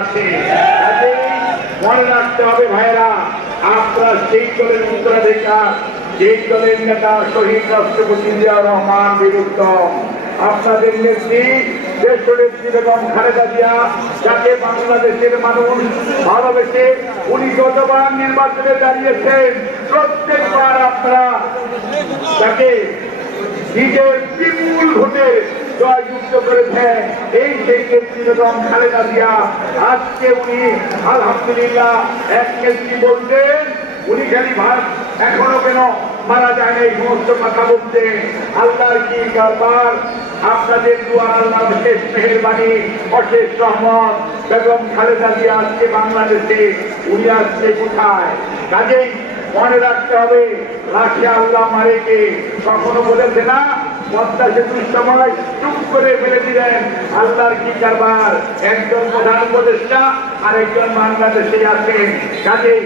আছে। মনে রাখতে হবে ভাইয়েরা, আপনারা সেই দলের উত্তরাধিকার, যেই দলের নেতা শহীদ রাষ্ট্রপতি জিয়াউর রহমান বীর উত্তম। আপনাদের নেত্রী দেশনেত্রী বেগম খালেদা জিয়া, যাকে বাংলাদেশের মানুষ ভালোবেসে উনি যতবার নির্বাচনে দাঁড়িয়েছেন, প্রত্যেকবার আপনারা তাকে নিজের বিপুল ভোটে জয়যুক্ত করেছেন। এই সেই নেত্রী বেগম খালেদা জিয়া, আজকে উনি আলহামদুলিল্লাহ এক নেত্রী বলতেন, উনি খালি ভাত এখনো কেন মারা যায় না এই সমস্ত কথা বলতেন। আল্লাহর কি কারবার, আপনাদের দুয়ার আল্লাহর শেষ মেহেরবানি, অশেষ রহমত। বেগম খালেদা জিয়া আজকে বাংলাদেশে, উনি আজকে কোথায়? কাজেই মনে রাখতে হবে, লাখে আল্লাহ মারেকে কখনো বলেছে না, পদ্মা সেতুর সময় চুপ করে ফেলে দিলেন। আল্লাহর কি কারবার, একজন প্রধান উপদেষ্টা আর একজন বাংলাদেশে আছেন। কাজেই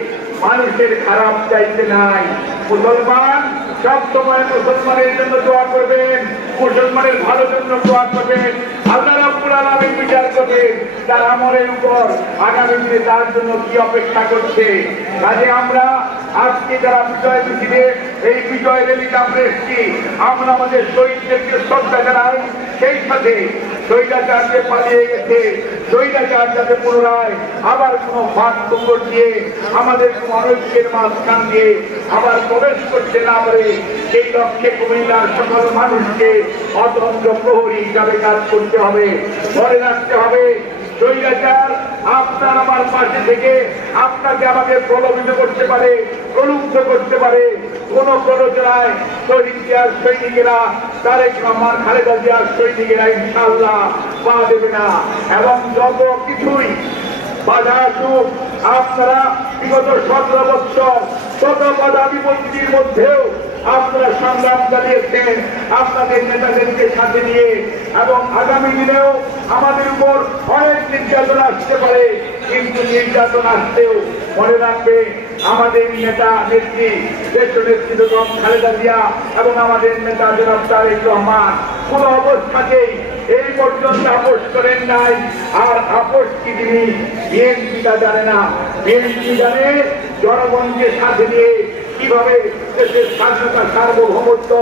মানুষের খারাপ চাইতে নাই। মুসলমান সব সময় মুসলমানের জন্য দোয়া করবেন, মুসলমানের ভালো জন্য দোয়া করবেন। আল্লাহ রাব্বুল আলামিন বিচার করবেন তার আমলের উপর, আগামী দিনে তার জন্য কি অপেক্ষা করছে। কাজে আমরা আজকে যারা বিজয় মিছিলে, এই বিজয় র্যালিতে আমরা এসেছি, আমরা আমাদের শহীদদেরকে শ্রদ্ধা জানাই। সেই সাথে স্বৈরাচার যে পালিয়ে গেছে, স্বৈরাচার যাতে পুনরায় আবার কোনো ফাঁক টুকর দিয়ে আমাদের অনৈক্যের মাঝখান দিয়ে আবার প্রবেশ করতে না পারে, সেই লক্ষ্যে কুমিল্লার সকল মানুষকে অতন্ত্র প্রহরী হিসাবে কাজ করতে হবে। মনে রাখতে হবে, স্বৈরাচার আপনার আমার পাশে থেকে আপনাকে আমাকে প্রলোভিত করতে পারে, প্রলুব্ধ করতে পারে। কোন প্ররোচনায় শহীদ জিয়ার সৈনিকেরা, তারেক রহমান, খালেদা জিয়ার সৈনিকেরা ইনশাআল্লাহ পা দেবে না। এবং যত কিছুই বাধা আসুক, আপনারা বিগত 17 বছর শত বাধা বিপত্তির মধ্যেও আপনারা সংগ্রাম চালিয়েছেন আপনাদের নেতাদেরকে সাথে নিয়ে। এবং আগামী দিনেও আমাদের উপর অনেক নির্যাতন আসতে পারে, কিন্তু নির্যাতন আসতেও মনে রাখবে, আমাদের নেতা নেত্রী দেশনেত্রী বেগম খালেদা জিয়া এবং আমাদের নেতা জনাব তারেক রহমান কোন অবস্থাতেই এই পর্যন্ত আপোষ করেন নাই। আর আপোষ কি জিনিস বিএনপিটা জানে না। বিএনপি জানে জনগণকে সাথে নিয়ে কিভাবে দেশের স্বাধীনতা সার্বভৌমত্ব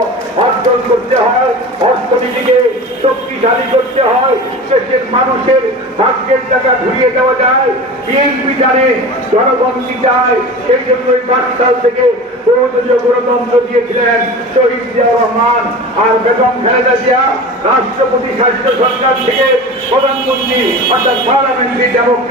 অর্জন করতে হয়, অর্থনীতিকে শক্তিশালী করতে হয়, দেশের মানুষের ভাগ্যের টাকা ঘুরিয়ে দেওয়া যায়। বিএনপি জানে জনগণ কি চায়। সেই জন্য এই 5 সাল থেকে বহুদলীয় গণতন্ত্র দিয়েছিলেন শহীদ জিয়াউর রহমান আর বেগম খালেদা জিয়া। রাষ্ট্রপতি স্বাস্থ্য সরকার থেকে প্রধানমন্ত্রী অর্থাৎ পার্লামেন্টারি ডেমোক্রেসি